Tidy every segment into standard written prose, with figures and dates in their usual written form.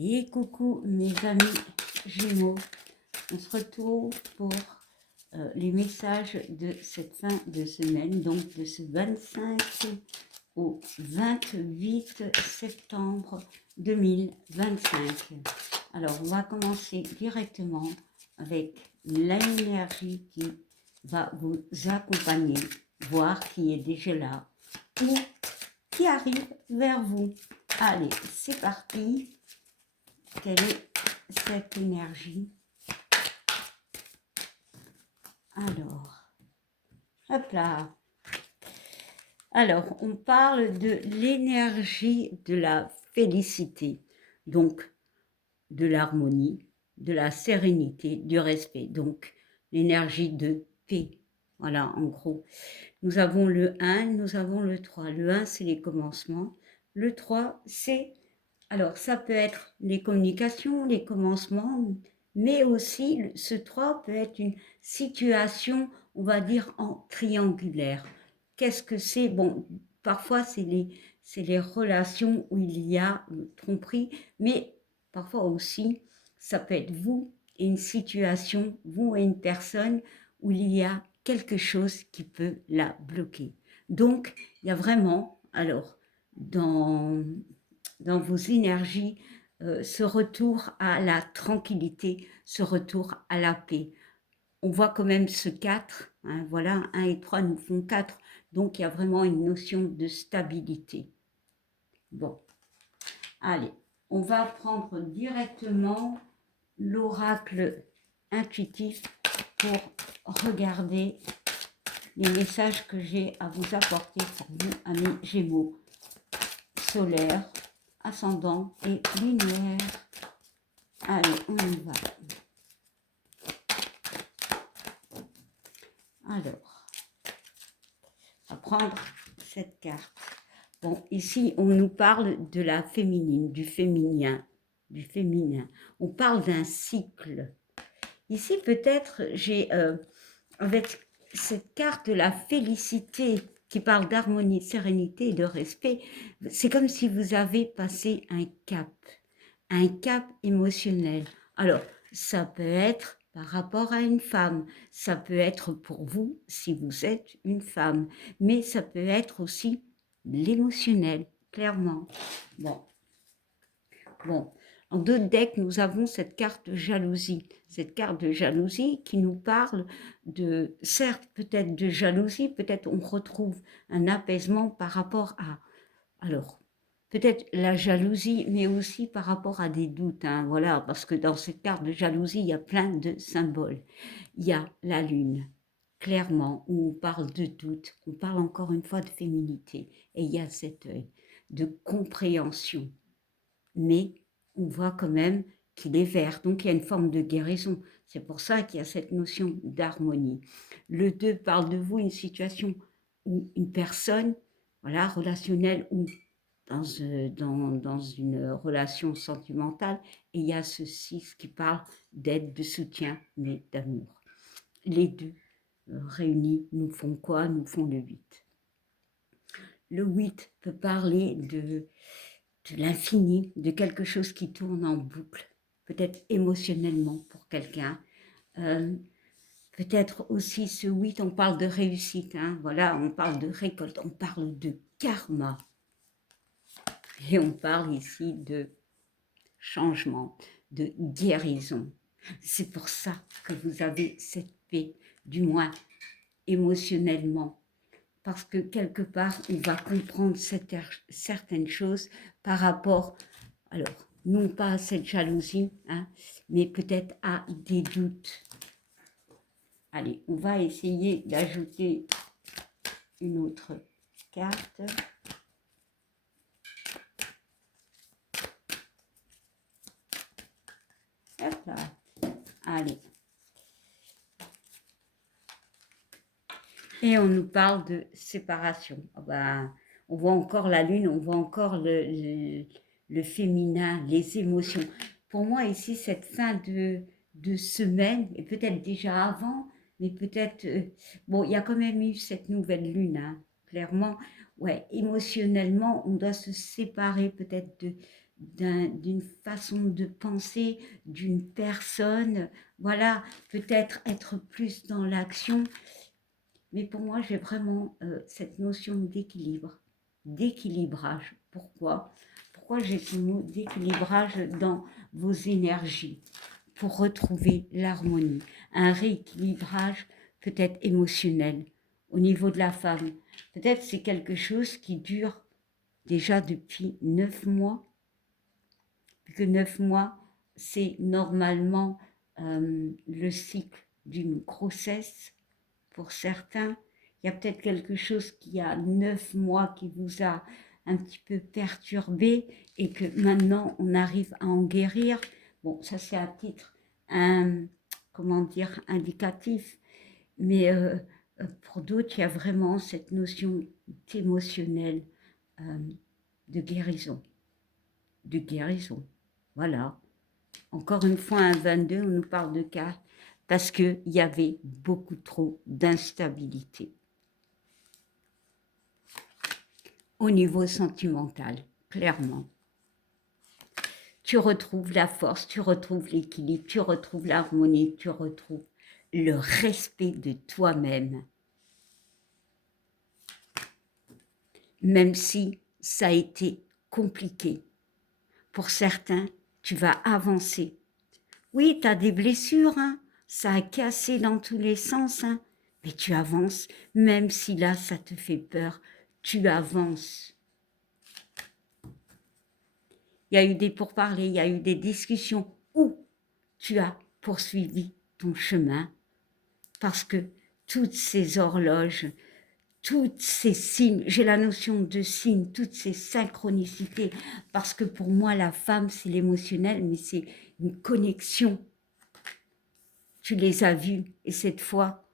Et coucou mes amis Gémeaux, on se retrouve pour les messages de cette fin de semaine, donc de ce 25 au 28 septembre 2025. Alors on va commencer directement avec l'énergie qui va vous accompagner, voir qui est déjà là ou qui arrive vers vous. Allez, c'est parti. Quelle est cette énergie? Alors, hop là. Alors, on parle de l'énergie de la félicité, donc de l'harmonie, de la sérénité, du respect, donc l'énergie de paix. Voilà, en gros. Nous avons le 1, nous avons le 3. Le 1, c'est les commencements. Le 3, c'est... Alors, ça peut être les communications, les commencements, mais aussi ce 3 peut être une situation, on va dire, en triangulaire. Qu'est-ce que c'est? Bon, parfois, c'est les relations où il y a tromperie, mais parfois aussi, ça peut être vous et une situation, vous et une personne où il y a quelque chose qui peut la bloquer. Donc, il y a vraiment, alors, dans vos énergies, ce retour à la tranquillité, ce retour à la paix. On voit quand même ce 4, hein, voilà, 1 et 3 nous font 4, donc il y a vraiment une notion de stabilité. Bon, allez, on va prendre directement l'oracle intuitif pour regarder les messages que j'ai à vous apporter pour vous, amis Gémeaux, solaire, ascendant et lunaire. Allez, on y va. Alors, on va prendre cette carte. Bon, ici, on nous parle de la féminine, du féminin, du féminin. On parle d'un cycle. Ici, peut-être, j'ai, avec cette carte de la félicité qui parle d'harmonie, de sérénité et de respect, c'est comme si vous avez passé un cap émotionnel. Alors, ça peut être par rapport à une femme, ça peut être pour vous si vous êtes une femme, mais ça peut être aussi l'émotionnel, clairement. Bon. En deux decks, nous avons cette carte de jalousie. Cette carte de jalousie qui nous parle de, certes, peut-être de jalousie, peut-être on retrouve un apaisement par rapport à... Alors, peut-être la jalousie, mais aussi par rapport à des doutes, hein, voilà, parce que dans cette carte de jalousie, il y a plein de symboles. Il y a la lune, clairement, où on parle de doute, on parle encore une fois de féminité, et il y a cet œil de compréhension. Mais on voit quand même qu'il est vert, donc il y a une forme de guérison. C'est pour ça qu'il y a cette notion d'harmonie. Le 2 parle de vous, une situation où une personne, voilà, relationnelle ou dans une relation sentimentale, et il y a ce 6 qui parle d'aide, de soutien, mais d'amour. Les deux réunis nous font quoi? Nous font le 8. Le 8 peut parler de l'infini, de quelque chose qui tourne en boucle, peut-être émotionnellement pour quelqu'un. Peut-être aussi ce 8, on parle de réussite, hein, voilà, on parle de récolte, on parle de karma. Et on parle ici de changement, de guérison. C'est pour ça que vous avez cette paix, du moins émotionnellement, parce que quelque part, on va comprendre certaines choses par rapport, alors, non pas à cette jalousie, hein, mais peut-être à des doutes. Allez, on va essayer d'ajouter une autre carte. Hop là. Allez. Et on nous parle de séparation. Ah ben, on voit encore la lune, on voit encore le féminin, les émotions. Pour moi, ici, cette fin de semaine, et peut-être déjà avant, mais peut-être... bon, il y a quand même eu cette nouvelle lune, hein, clairement. Ouais, émotionnellement, on doit se séparer peut-être d'une façon de penser, d'une personne, voilà, peut-être être plus dans l'action. Mais pour moi, j'ai vraiment cette notion d'équilibre, d'équilibrage. Pourquoi? Pourquoi j'ai ce mot d'équilibrage dans vos énergies? Pour retrouver l'harmonie, un rééquilibrage peut-être émotionnel au niveau de la femme. Peut-être c'est quelque chose qui dure déjà depuis 9 mois, que 9 mois, c'est normalement le cycle d'une grossesse pour certains. Il y a peut-être quelque chose qui a 9 mois qui vous a un petit peu perturbé et que maintenant on arrive à en guérir. Bon, ça c'est à titre comment dire, indicatif, mais pour d'autres, il y a vraiment cette notion émotionnelle euh, de guérison, de guérison. Voilà. Encore une fois, un 22, on nous parle de cas parce qu'il y avait beaucoup trop d'instabilité au niveau sentimental, clairement. Tu retrouves la force, tu retrouves l'équilibre, tu retrouves l'harmonie, tu retrouves le respect de toi-même. Même si ça a été compliqué. Pour certains, tu vas avancer. Oui, tu as des blessures, hein, ça a cassé dans tous les sens, hein, mais tu avances, même si là, ça te fait peur, tu avances. Il y a eu des pourparlers, il y a eu des discussions où tu as poursuivi ton chemin parce que toutes ces horloges, toutes ces signes, j'ai la notion de signes, toutes ces synchronicités, parce que pour moi, la femme, c'est l'émotionnel, mais c'est une connexion. Tu les as vus et cette fois,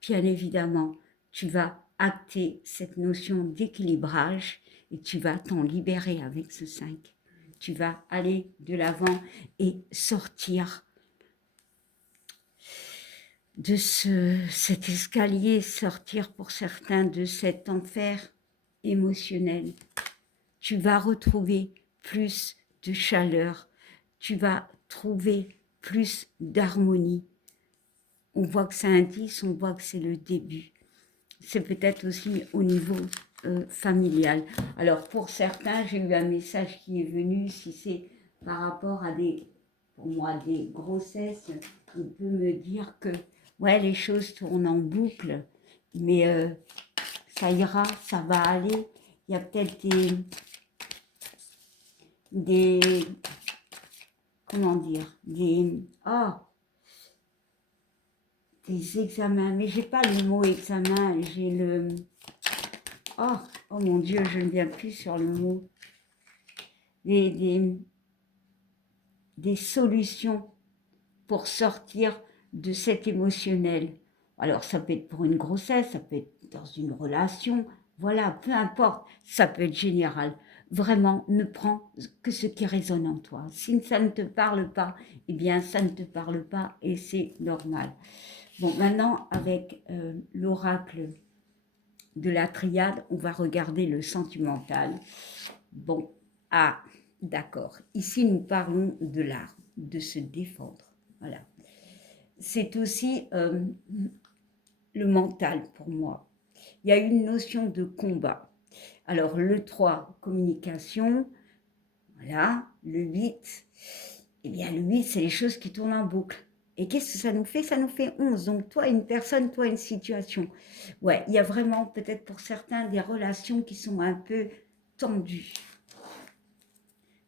bien évidemment, tu vas acter cette notion d'équilibrage et tu vas t'en libérer avec ce 5. Tu vas aller de l'avant et sortir de cet escalier, sortir pour certains de cet enfer émotionnel. Tu vas retrouver plus de chaleur, tu vas trouver plus d'harmonie. On voit que c'est un 10, on voit que c'est le début. C'est peut-être aussi au niveau familial. Alors pour certains, j'ai eu un message qui est venu, si c'est par rapport à pour moi, des grossesses, on peut me dire que ouais, les choses tournent en boucle, mais ça ira, ça va aller. Il y a peut-être des comment dire, des examens, mais j'ai pas le mot examen, j'ai le, oh, oh mon Dieu, je ne viens plus sur le mot, des, des solutions pour sortir de cet émotionnel. Alors ça peut être pour une grossesse, ça peut être dans une relation, voilà, peu importe, ça peut être général. Vraiment, ne prends que ce qui résonne en toi. Si ça ne te parle pas, eh bien ça ne te parle pas et c'est normal. Bon, maintenant avec l'oracle de la triade, on va regarder le sentimental. Bon, ah, d'accord. Ici, nous parlons de l'art, de se défendre. Voilà. C'est aussi le mental pour moi. Il y a une notion de combat. Alors, le 3, communication. Voilà. Le 8, eh bien, le 8, c'est les choses qui tournent en boucle. Et qu'est-ce que ça nous fait? Ça nous fait 11. Donc, toi, une personne, toi, une situation. Ouais, il y a vraiment, peut-être pour certains, des relations qui sont un peu tendues.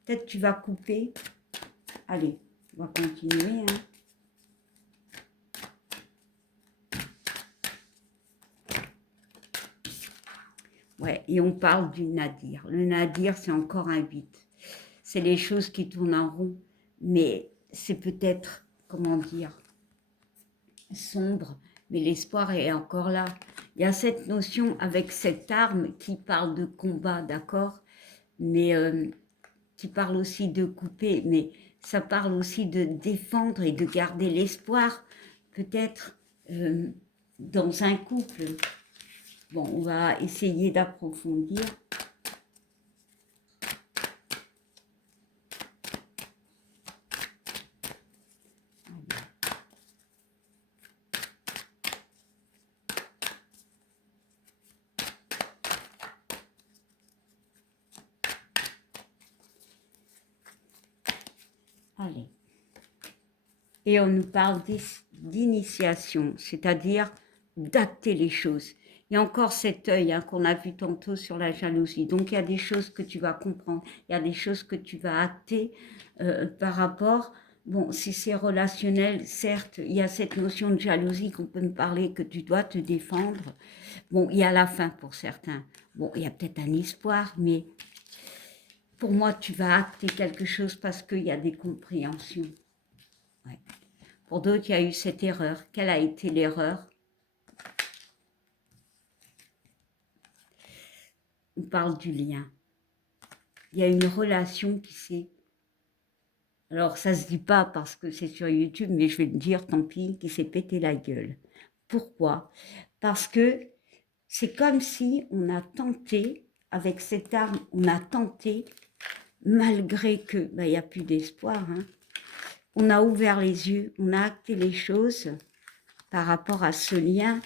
Peut-être tu vas couper. Allez, on va continuer. Hein. Ouais, et on parle du nadir. Le nadir, c'est encore un 8. C'est les choses qui tournent en rond, mais c'est peut-être, comment dire, sombre, mais l'espoir est encore là. Il y a cette notion avec cette arme qui parle de combat, d'accord, mais qui parle aussi de couper, mais ça parle aussi de défendre et de garder l'espoir, peut-être dans un couple. Bon, on va essayer d'approfondir. Allez. Et on nous parle d'initiation, c'est-à-dire d'acter les choses. Il y a encore cet œil qu'on a vu tantôt sur la jalousie. Donc, il y a des choses que tu vas comprendre, il y a des choses que tu vas acter par rapport. Bon, si c'est relationnel, certes, il y a cette notion de jalousie qu'on peut me parler, que tu dois te défendre. Bon, il y a la fin pour certains. Bon, il y a peut-être un espoir, mais pour moi, tu vas acter quelque chose parce qu'il y a des compréhensions. Ouais. Pour d'autres, il y a eu cette erreur. Quelle a été l'erreur? On parle du lien. Il y a une relation qui s'est... Alors, ça ne se dit pas parce que c'est sur YouTube, mais je vais le dire, tant pis, qui s'est pété la gueule. Pourquoi? Parce que c'est comme si on a tenté, avec cette arme, on a tenté, malgré que, il n'y a plus d'espoir, hein, on a ouvert les yeux, on a acté les choses par rapport à ce lien,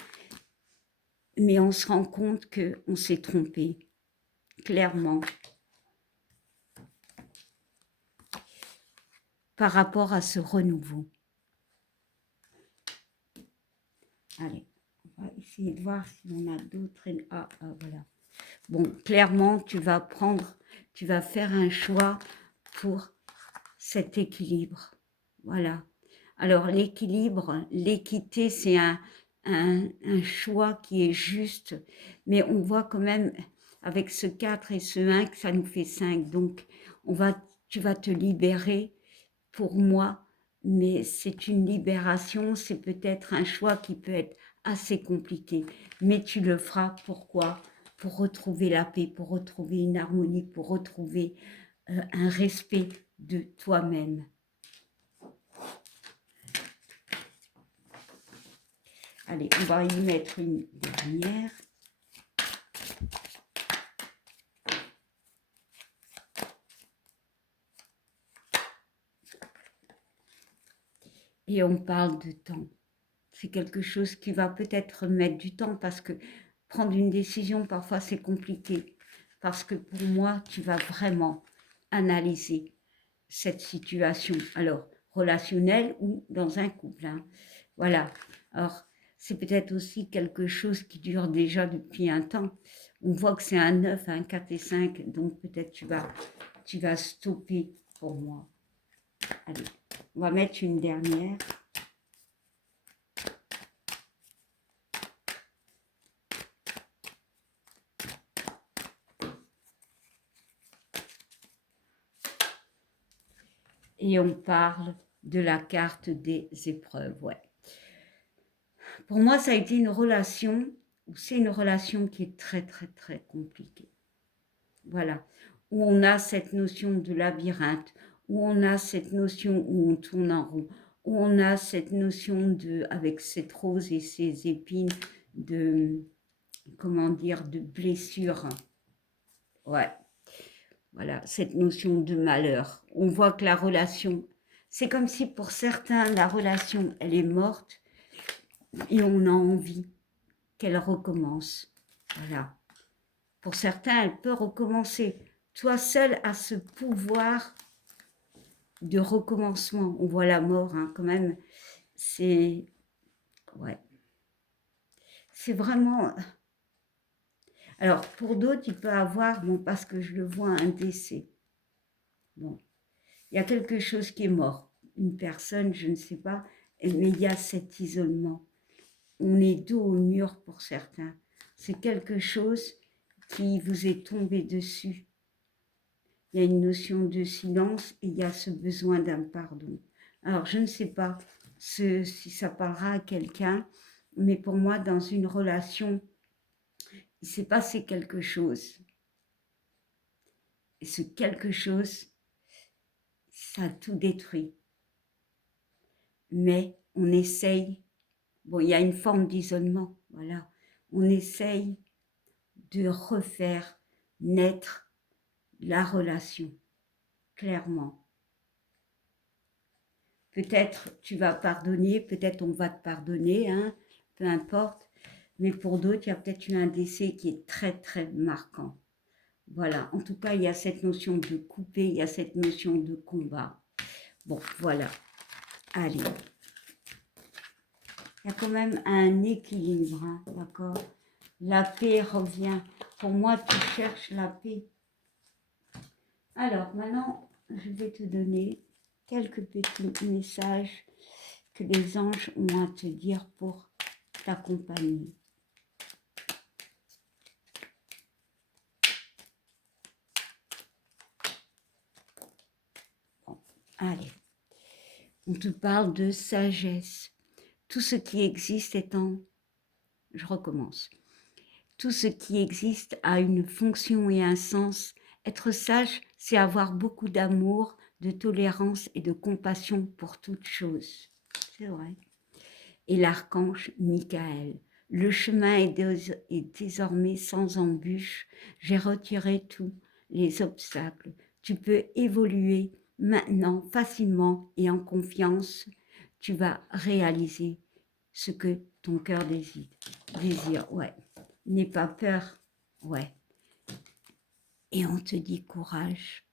mais on se rend compte qu'on s'est trompé, clairement. Par rapport à ce renouveau. Allez, on va essayer de voir si on a d'autres. Voilà. Bon, clairement, tu vas faire un choix pour cet équilibre. Voilà. Alors, l'équilibre, l'équité, c'est un choix qui est juste, mais on voit quand même avec ce 4 et ce 1 que ça nous fait 5. Donc, tu vas te libérer pour moi, mais c'est une libération, c'est peut-être un choix qui peut être assez compliqué, mais tu le feras. Pourquoi? Pour retrouver la paix, pour retrouver une harmonie, pour retrouver un respect de toi-même. Allez, on va y mettre une dernière. Et on parle de temps. C'est quelque chose qui va peut-être mettre du temps parce que prendre une décision, parfois, c'est compliqué. Parce que pour moi, tu vas vraiment analyser cette situation. Alors, relationnelle ou dans un couple. Hein. Voilà. Alors, c'est peut-être aussi quelque chose qui dure déjà depuis un temps. On voit que c'est un 9, un 4 et 5. Donc, peut-être tu vas stopper pour moi. Allez, on va mettre une dernière. Et on parle de la carte des épreuves, ouais. Pour moi, ça a été une relation, c'est une relation qui est très, très, très compliquée. Voilà, où on a cette notion de labyrinthe, où on a cette notion où on tourne en rond, où on a cette notion de, avec cette rose et ses épines, de, comment dire, de blessure. Ouais, voilà, cette notion de malheur. On voit que la relation, c'est comme si pour certains, la relation, elle est morte et on a envie qu'elle recommence. Voilà. Pour certains, elle peut recommencer. Toi seul as ce pouvoir de recommencement. On voit la mort, hein, quand même. C'est... Ouais. C'est vraiment... Alors, pour d'autres, il peut avoir, bon, parce que je le vois, un décès. Bon. Il y a quelque chose qui est mort. Une personne, je ne sais pas, mais il y a cet isolement. On est dos au mur pour certains. C'est quelque chose qui vous est tombé dessus. Il y a une notion de silence et il y a ce besoin d'un pardon. Alors, je ne sais pas si ça parlera à quelqu'un, mais pour moi, dans une relation, il s'est passé quelque chose. Et ce quelque chose, ça a tout détruit. Mais on essaye, bon, il y a une forme d'isolement, voilà. On essaye de refaire naître la relation, clairement. Peut-être tu vas pardonner, peut-être on va te pardonner, hein, peu importe. Mais pour d'autres, il y a peut-être eu un décès qui est très, très marquant. Voilà, en tout cas, il y a cette notion de couper, il y a cette notion de combat. Bon, voilà. Allez. Il y a quand même un équilibre, hein, d'accord? La paix revient. Pour moi, tu cherches la paix. Alors, maintenant, je vais te donner quelques petits messages que les anges ont à te dire pour t'accompagner. Bon, allez. On te parle de sagesse. Tout ce qui existe étant... Je recommence. Tout ce qui existe a une fonction et un sens. Être sage, c'est avoir beaucoup d'amour, de tolérance et de compassion pour toute chose. C'est vrai. Et l'archange Michael. Le chemin est désormais sans embûche. J'ai retiré tous les obstacles. Tu peux évoluer maintenant facilement et en confiance. Tu vas réaliser ce que ton cœur désire. Ouais. N'aie pas peur. Ouais. Et on te dit courage.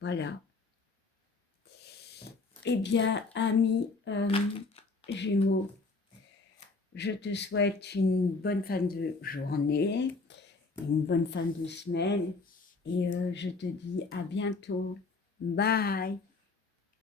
Voilà. Eh bien, amis Gémeaux, je te souhaite une bonne fin de journée, une bonne fin de semaine et je te dis à bientôt. Bye.